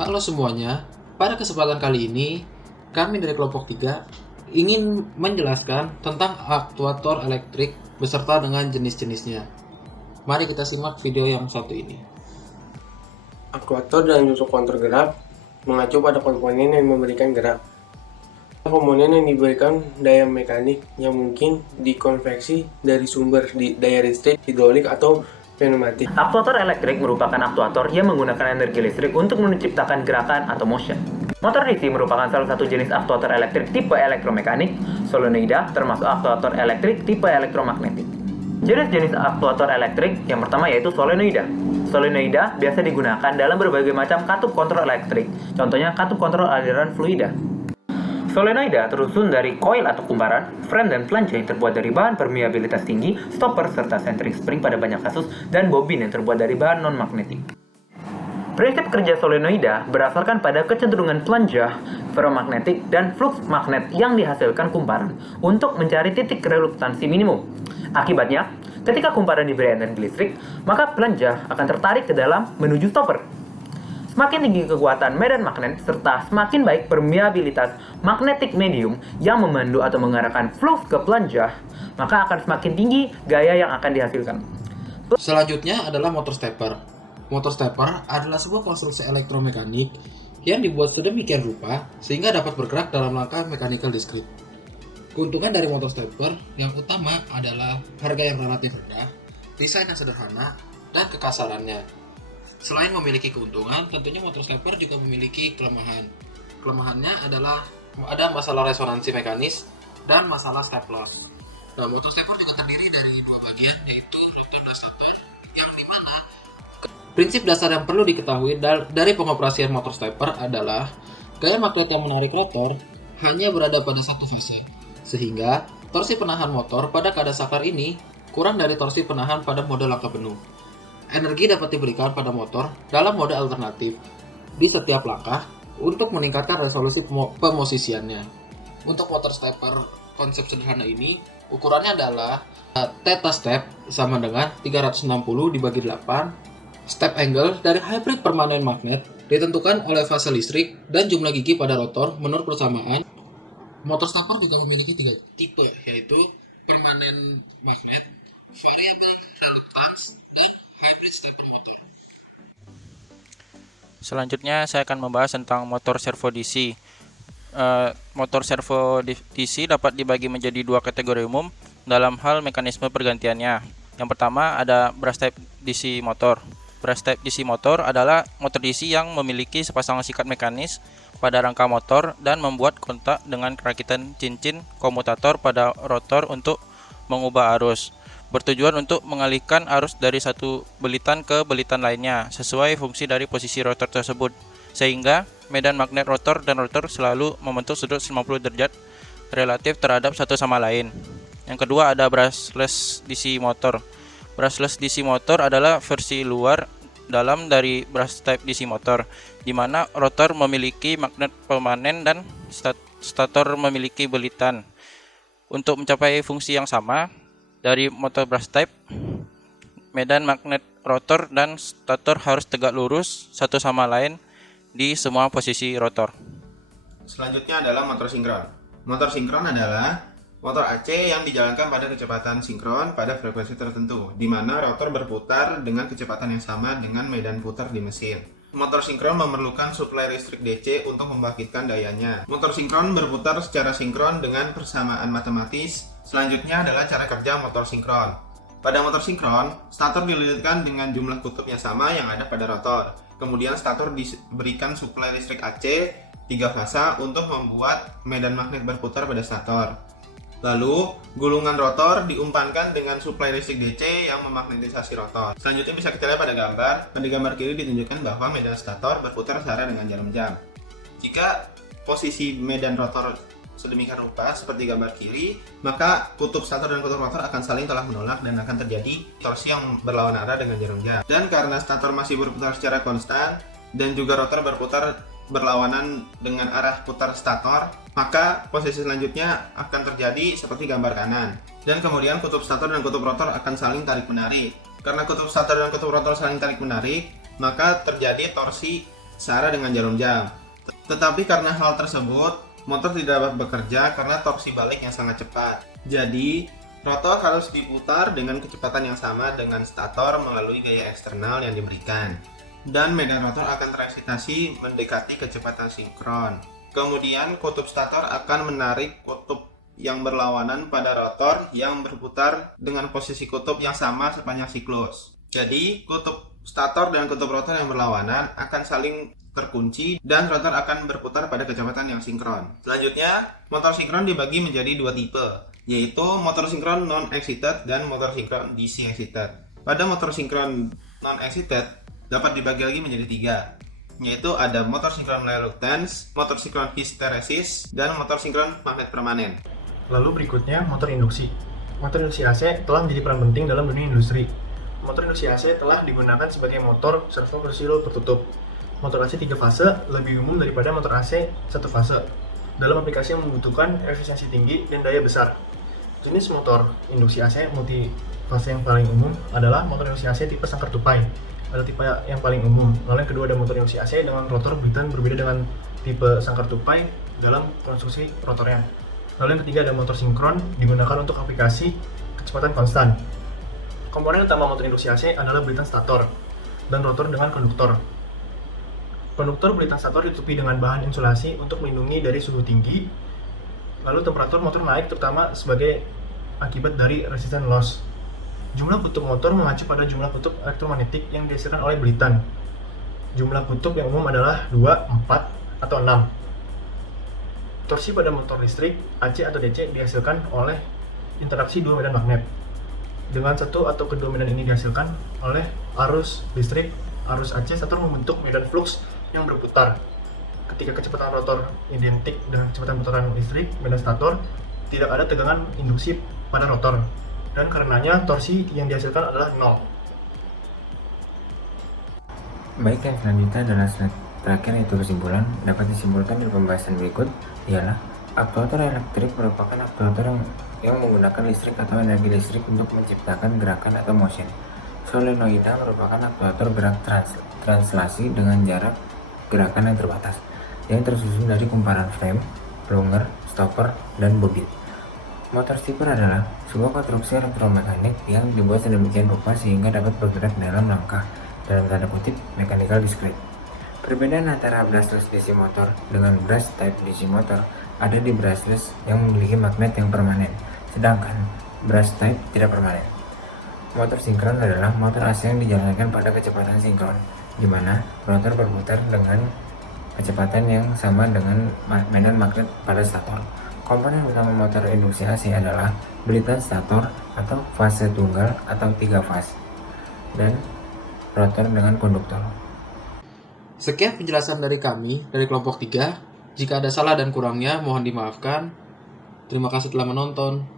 Halo semuanya, pada kesempatan kali ini kami dari kelompok 3 ingin menjelaskan tentang aktuator elektrik beserta dengan jenis-jenisnya. Mari kita simak video yang satu ini. Aktuator dalam bentuk kontur gerak mengacu pada komponen yang memberikan gerak. Komponen yang diberikan daya mekanik yang mungkin dikonveksi dari sumber daya listrik, hidrolik, atau pneumatik. Aktuator elektrik merupakan aktuator yang menggunakan energi listrik untuk menciptakan gerakan atau motion. Motor DC merupakan salah satu jenis aktuator elektrik tipe elektromekanik. Solenoida termasuk aktuator elektrik tipe elektromagnetik. Jenis-jenis aktuator elektrik yang pertama yaitu solenoida. Solenoida biasa digunakan dalam berbagai macam katup kontrol elektrik, contohnya katup kontrol aliran fluida. Solenoida tersusun dari koil atau kumparan, frame dan flange yang terbuat dari bahan permeabilitas tinggi, stopper serta centering spring pada banyak kasus, dan bobin yang terbuat dari bahan non-magnetik. Prinsip kerja solenoida berdasarkan pada kecenderungan flange, ferromagnetik, dan flux magnet yang dihasilkan kumparan untuk mencari titik reluktansi minimum. Akibatnya, ketika kumparan diberi energi listrik, maka flange akan tertarik ke dalam menuju stopper. Semakin tinggi kekuatan medan magnet serta semakin baik permeabilitas magnetic medium yang memandu atau mengarahkan flux ke flange, maka akan semakin tinggi gaya yang akan dihasilkan. Selanjutnya adalah motor stepper. Motor stepper adalah sebuah konstruksi elektromekanik yang dibuat sedemikian rupa sehingga dapat bergerak dalam langkah mechanical discrete. Keuntungan dari motor stepper yang utama adalah harga yang relatif rendah, desain yang sederhana, dan kekasarannya. Selain memiliki keuntungan, tentunya motor stepper juga memiliki kelemahan. Kelemahannya adalah ada masalah resonansi mekanis dan masalah step loss. Nah, motor stepper juga terdiri dari dua bagian, yaitu rotor dan stator, yang dimana prinsip dasar yang perlu diketahui dari pengoperasian motor stepper adalah gaya magnet yang menarik rotor hanya berada pada satu fase, sehingga torsi penahan motor pada keadaan saklar ini kurang dari torsi penahan pada mode langkah penuh. Energi dapat diberikan pada motor dalam mode alternatif di setiap langkah untuk meningkatkan resolusi pemosisiannya. Untuk motor stepper konsep sederhana ini, ukurannya adalah theta step sama dengan 360 dibagi 8. Step angle dari hybrid permanen magnet ditentukan oleh fase listrik dan jumlah gigi pada rotor menurut persamaan. Motor stepper juga memiliki 3 tipe, yaitu permanen magnet, variable reluctance, dan hybrid stepper motor. Selanjutnya saya akan membahas tentang motor servo DC. Motor servo DC dapat dibagi menjadi dua kategori umum dalam hal mekanisme pergantiannya. Yang pertama ada brush type DC motor. Brush type DC motor adalah motor DC yang memiliki sepasang sikat mekanis pada rangka motor dan membuat kontak dengan rakitan cincin komutator pada rotor untuk mengubah arus. Bertujuan untuk mengalihkan arus dari satu belitan ke belitan lainnya sesuai fungsi dari posisi rotor tersebut, sehingga medan magnet rotor dan rotor selalu membentuk sudut 90 derajat relatif terhadap satu sama lain. Yang kedua ada brushless DC motor. Brushless DC motor adalah versi luar dalam dari brush type DC motor, di mana rotor memiliki magnet permanen dan stator memiliki belitan. Untuk mencapai fungsi yang sama dari motor brush type, medan magnet rotor dan stator harus tegak lurus satu sama lain di semua posisi rotor. Selanjutnya adalah motor sinkron. Motor sinkron adalah motor AC yang dijalankan pada kecepatan sinkron pada frekuensi tertentu, di mana rotor berputar dengan kecepatan yang sama dengan medan putar di mesin. Motor sinkron memerlukan suplai listrik DC untuk membangkitkan dayanya. Motor sinkron berputar secara sinkron dengan persamaan matematis. Selanjutnya adalah cara kerja motor sinkron. Pada motor sinkron, stator dililitkan dengan jumlah kutub yang sama yang ada pada rotor. Kemudian stator diberikan suplai listrik AC 3 fasa untuk membuat medan magnet berputar pada stator. Lalu, gulungan rotor diumpankan dengan suplai listrik DC yang memagnetisasi rotor. Selanjutnya bisa kita lihat pada gambar. Pada gambar kiri ditunjukkan bahwa medan stator berputar searah dengan jarum jam. Jika posisi medan rotor sedemikian rupa seperti gambar kiri, maka kutub stator dan kutub rotor akan saling tolak menolak dan akan terjadi torsi yang berlawan arah dengan jarum jam. Dan karena stator masih berputar secara konstan dan juga rotor berputar berlawanan dengan arah putar stator, maka posisi selanjutnya akan terjadi seperti gambar kanan. Dan kemudian kutub stator dan kutub rotor akan saling tarik menarik. Karena kutub stator dan kutub rotor saling tarik menarik, maka terjadi torsi searah dengan jarum jam. Tetapi karena hal tersebut, motor tidak dapat bekerja karena torsi balik yang sangat cepat. Jadi, rotor harus diputar dengan kecepatan yang sama dengan stator melalui gaya eksternal yang diberikan. Dan medan rotor akan tereksitasi mendekati kecepatan sinkron. Kemudian, kutub stator akan menarik kutub yang berlawanan pada rotor yang berputar dengan posisi kutub yang sama sepanjang siklus. Jadi, kutub stator dan kutub rotor yang berlawanan akan saling terkunci dan rotor akan berputar pada kecepatan yang sinkron. Selanjutnya, motor sinkron dibagi menjadi dua tipe, yaitu motor sinkron non-excited dan motor sinkron DC excited. Pada motor sinkron non-excited dapat dibagi lagi menjadi tiga, yaitu ada motor sinkron reluctance, motor sinkron hysteresis, dan motor sinkron magnet permanen. Lalu berikutnya motor induksi. Motor induksi AC telah menjadi peran penting dalam dunia industri. Motor induksi AC telah digunakan sebagai motor servo bersiul tertutup. Motor AC 3 fase lebih umum daripada motor AC 1 fase dalam aplikasi yang membutuhkan efisiensi tinggi dan daya besar. Jenis motor induksi AC multifase yang paling umum adalah motor induksi AC tipe sangkar tupai. Ada tipe yang paling umum. Lalu yang kedua ada motor induksi AC dengan rotor Britten berbeda dengan tipe sangkar tupai dalam konstruksi rotornya. Lalu yang ketiga ada motor sinkron digunakan untuk aplikasi kecepatan konstan. Komponen utama motor induksi AC adalah belitan stator dan rotor dengan konduktor. Konduktor belitan stator ditutupi dengan bahan insulasi untuk melindungi dari suhu tinggi. Lalu temperatur motor naik terutama sebagai akibat dari resistance loss. Jumlah kutub motor mengacu pada jumlah kutub elektromagnetik yang dihasilkan oleh belitan. Jumlah kutub yang umum adalah 2, 4, atau 6. Torsi pada motor listrik AC atau DC dihasilkan oleh interaksi dua medan magnet. Dengan satu atau kedua medan ini dihasilkan oleh arus listrik, arus AC, stator membentuk medan flux yang berputar. Ketika kecepatan rotor identik dengan kecepatan putaran listrik, medan stator, tidak ada tegangan induksi pada rotor. Dan karenanya torsi yang dihasilkan adalah 0. Baik, yang selanjutnya adalah slide terakhir, yaitu kesimpulan. Dapat disimpulkan dari pembahasan berikut ialah aktuator elektrik merupakan aktuator yang menggunakan listrik atau energi listrik untuk menciptakan gerakan atau motion. Solenoida merupakan aktuator gerak translasi dengan jarak gerakan yang terbatas, yang tersusun dari kumparan frame, plunger, stopper, dan bobin. Motor stepper adalah sebuah konstruksi elektromekanik yang dibuat sedemikian rupa sehingga dapat bergerak dalam langkah, dalam tanda kutip, mechanical discrete. Perbedaan antara brushless DC motor dengan brush type DC motor ada di brushless yang memiliki magnet yang permanen, sedangkan brush type tidak permanen. Motor sinkron adalah motor AC yang dijalankan pada kecepatan sinkron, di mana rotor berputar dengan kecepatan yang sama dengan medan magnet pada stator. Komponen utama motor induksi AC adalah belitan stator atau fase tunggal atau 3 fase, dan rotor dengan konduktor. Sekian penjelasan dari kami, dari kelompok 3. Jika ada salah dan kurangnya, mohon dimaafkan. Terima kasih telah menonton.